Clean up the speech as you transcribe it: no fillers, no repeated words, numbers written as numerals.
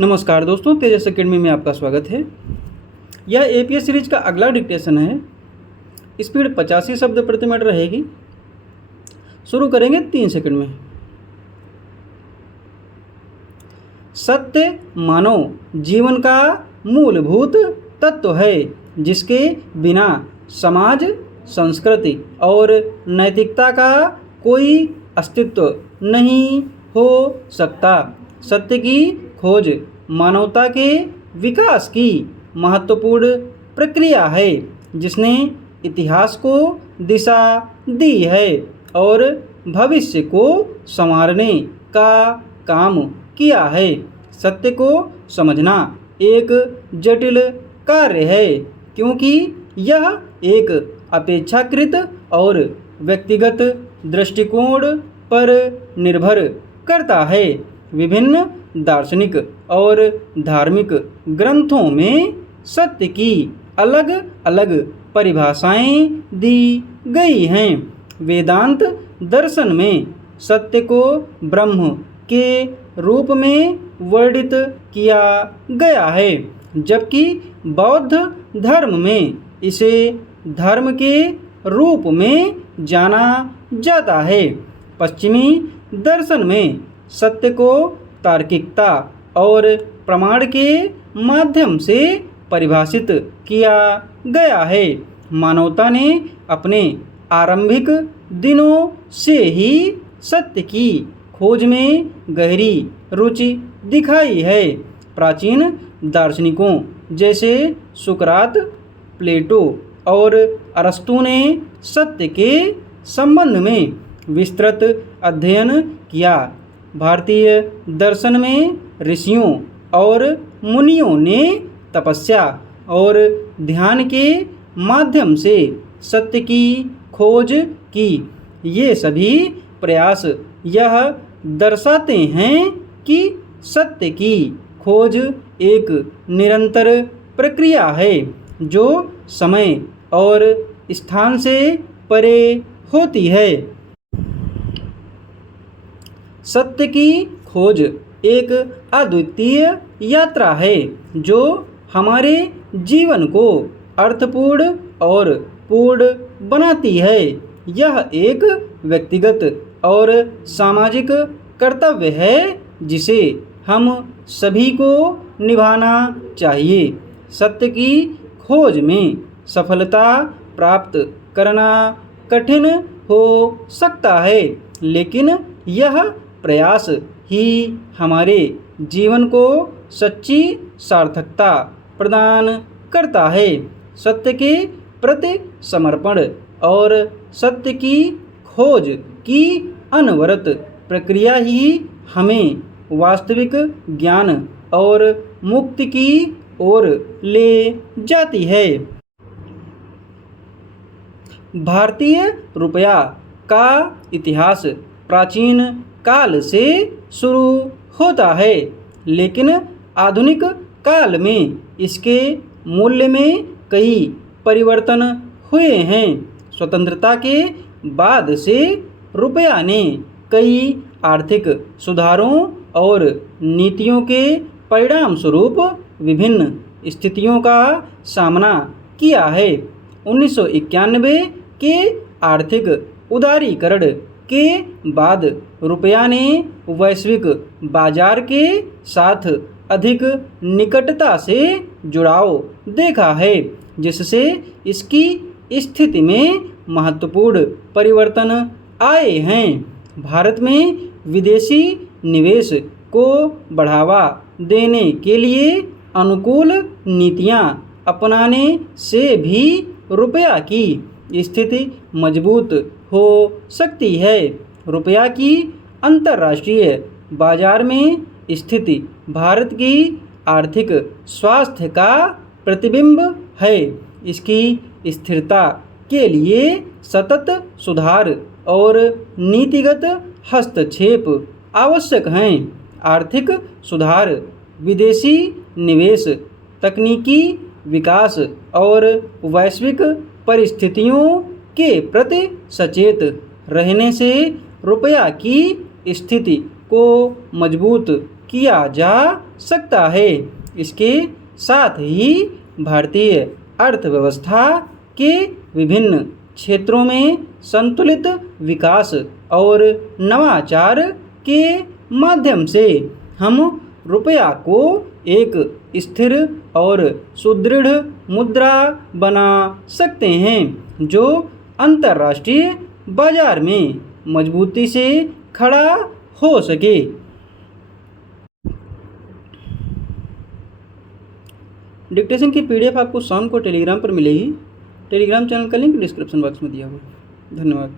नमस्कार दोस्तों, तेजस अकेडमी में आपका स्वागत है। यह एपीएस सीरीज का अगला डिक्टेशन है। स्पीड 85 शब्द प्रति मिनट रहेगी। शुरू करेंगे 3 सेकंड में। सत्य मानव जीवन का मूलभूत तत्व है, जिसके बिना समाज, संस्कृति और नैतिकता का कोई अस्तित्व नहीं हो सकता। सत्य की खोज मानवता के विकास की महत्वपूर्ण प्रक्रिया है, जिसने इतिहास को दिशा दी है और भविष्य को संवारने का काम किया है। सत्य को समझना एक जटिल कार्य है, क्योंकि यह एक अपेक्षाकृत और व्यक्तिगत दृष्टिकोण पर निर्भर करता है। विभिन्न दार्शनिक और धार्मिक ग्रंथों में सत्य की अलग अलग परिभाषाएं दी गई हैं। वेदांत दर्शन में सत्य को ब्रह्म के रूप में वर्णित किया गया है, जबकि बौद्ध धर्म में इसे धर्म के रूप में जाना जाता है। पश्चिमी दर्शन में सत्य को तार्किकता और प्रमाण के माध्यम से परिभाषित किया गया है। मानवता ने अपने आरंभिक दिनों से ही सत्य की खोज में गहरी रुचि दिखाई है। प्राचीन दार्शनिकों जैसे सुकरात, प्लेटो और अरस्तु ने सत्य के संबंध में विस्तृत अध्ययन किया। भारतीय दर्शन में ऋषियों और मुनियों ने तपस्या और ध्यान के माध्यम से सत्य की खोज की। ये सभी प्रयास यह दर्शाते हैं कि सत्य की खोज एक निरंतर प्रक्रिया है, जो समय और स्थान से परे होती है। सत्य की खोज एक अद्वितीय यात्रा है, जो हमारे जीवन को अर्थपूर्ण और पूर्ण बनाती है। यह एक व्यक्तिगत और सामाजिक कर्तव्य है, जिसे हम सभी को निभाना चाहिए। सत्य की खोज में सफलता प्राप्त करना कठिन हो सकता है, लेकिन यह प्रयास ही हमारे जीवन को सच्ची सार्थकता प्रदान करता है। सत्य के प्रति समर्पण और सत्य की खोज की अनवरत प्रक्रिया ही हमें वास्तविक ज्ञान और मुक्ति की ओर ले जाती है। भारतीय रुपया का इतिहास प्राचीन काल से शुरू होता है, लेकिन आधुनिक काल में इसके मूल्य में कई परिवर्तन हुए हैं। स्वतंत्रता के बाद से रुपया ने कई आर्थिक सुधारों और नीतियों के परिणाम स्वरूप विभिन्न स्थितियों का सामना किया है। 1991 के आर्थिक उदारीकरण के बाद रुपया ने वैश्विक बाजार के साथ अधिक निकटता से जुड़ाव देखा है, जिससे इसकी स्थिति में महत्वपूर्ण परिवर्तन आए हैं। भारत में विदेशी निवेश को बढ़ावा देने के लिए अनुकूल नीतियां अपनाने से भी रुपया की स्थिति मजबूत हो सकती है। रुपया की अंतर्राष्ट्रीय बाजार में स्थिति भारत की आर्थिक स्वास्थ्य का प्रतिबिंब है। इसकी स्थिरता के लिए सतत सुधार और नीतिगत हस्तक्षेप आवश्यक हैं। आर्थिक सुधार, विदेशी निवेश, तकनीकी विकास और वैश्विक परिस्थितियों के प्रति सचेत रहने से रुपया की स्थिति को मजबूत किया जा सकता है। इसके साथ ही भारतीय अर्थव्यवस्था के विभिन्न क्षेत्रों में संतुलित विकास और नवाचार के माध्यम से हम रुपया को एक स्थिर और सुदृढ़ मुद्रा बना सकते हैं जो अंतर्राष्ट्रीय बाजार में मजबूती से खड़ा हो सके। डिक्टेशन की पीडीएफ आपको शाम को टेलीग्राम पर मिलेगी। टेलीग्राम चैनल का लिंक डिस्क्रिप्शन बॉक्स में दिया हुआ है। धन्यवाद।